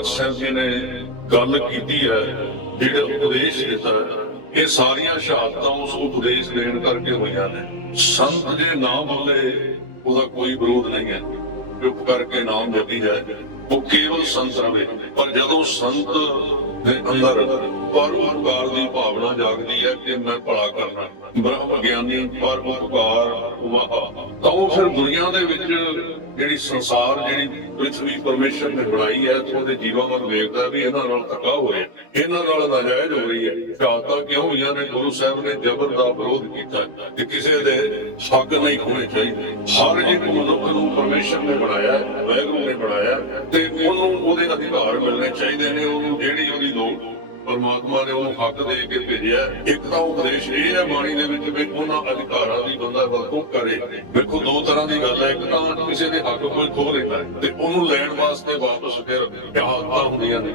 ਨਾਨਕ ਸਾਹਿਬ ਜੀ ਨੇ ਗੱਲ ਕੀਤੀ ਹੈ, ਜਿਹੜਾ ਉਪਦੇਸ਼ ਦਿੱਤਾ ਇਹ ਸਾਰੀਆਂ ਸ਼ਹਾਦਤਾਂ ਉਸ ਉਪਦੇਸ਼ ਦੇਣ ਕਰਕੇ ਹੋਈਆਂ ਨੇ। ਸੰਤ ਜੇ ਨਾ ਬੋਲੇ, ਉਹਦਾ ਕੋਈ ਵਿਰੋਧ ਨਹੀਂ ਹੈ। ਚੁੱਪ ਕਰਕੇ ਨਾਮ ਜਪੀ ਜਾਏ ਉਹ ਕੇਵਲ ਸੰਤ ਰਵੇ। ਪਰ ਜਦੋਂ ਸੰਤ ਦੇ ਅੰਦਰ ਪਰਉਪਕਾਰ ਦੀ ਭਾਵਨਾ ਜਾਗਦੀ ਹੈ ਕਿ ਮੈਂ ਭਲਾ ਕਰਨਾ ਬ੍ਰਹਮ ਗਿਆਨੀ ਪਰਉਪਕਾਰ ਵਾਹ ਤਾਂ ਉਹ ਫਿਰ ਦੁਨੀਆ ਦੇ ਵਿੱਚ ਜਿਹੜੀ ਸੰਸਾਰ, ਜਿਹੜੀ ਪ੍ਰਿਥਵੀ ਪਰਮੇਸ਼ਰ ਨੇ ਬਣਾਈ ਹੈ, ਤੇ ਉਹਦੇ ਜੀਵਾਂ ਵੱਲ ਵੇਖਦਾ ਵੀ ਇਹਨਾਂ ਨਾਲ ਧੱਕਾ ਹੋ ਰਿਹਾ, ਇਹਨਾਂ ਨਾਲ ਨਾਜਾਇਜ਼ ਹੋ ਰਹੀ ਹੈ। ਸ਼ਹਾਦਤਾਂ ਨੇ ਗੁਰੂ ਸਾਹਿਬ ਨੇ ਜ਼ਬਰ ਦਾ ਵਿਰੋਧ ਕੀਤਾ ਕਿ ਕਿਸੇ ਦੇ ਹੱਕ ਨਹੀਂ ਹੋਣੇ ਚਾਹੀਦੇ। ਹਰ ਇੱਕ ਮਨੁੱਖ ਨੂੰ ਪਰਮੇਸ਼ਰ ਨੇ ਬਣਾਇਆ ਹੈ, ਵਾਹਿਗੁਰੂ ਨੇ ਬਣਾਇਆ ਤੇ ਉਹਨੂੰ ਉਹਦੇ ਅਧਿਕਾਰ ਮਿਲਣੇ ਚਾਹੀਦੇ ਨੇ ਉਹਨੂੰ ਜਿਹੜੀ ਉਹਦੀ ਲੋੜ ਪਰਮਾਤਮਾ ਨੇ ਉਹਨੂੰ ਹੱਕ ਦੇ ਕੇ ਭੇਜਿਆ। ਇੱਕ ਤਾਂ ਉਪਦੇਸ਼ ਇਹ ਹੈ ਬਾਣੀ ਦੇ ਵਿੱਚ ਵੀ ਉਹਨਾਂ ਅਧਿਕਾਰਾਂ ਦੀ ਬੰਦਾ ਵਰਤੋਂ ਕਰੇ। ਵੇਖੋ ਦੋ ਤਰ੍ਹਾਂ ਦੀ ਗੱਲ ਹੈ। ਇੱਕ ਤਾਂ ਕਿਸੇ ਦੇ ਹੱਕ ਕੋਈ ਖੋਹ ਲੈਂਦਾ ਤੇ ਉਹਨੂੰ ਲੈਣ ਵਾਸਤੇ ਵਾਪਸ ਫਿਰ ਹਾਲਤਾਂ ਹੁੰਦੀਆਂ ਨੇ।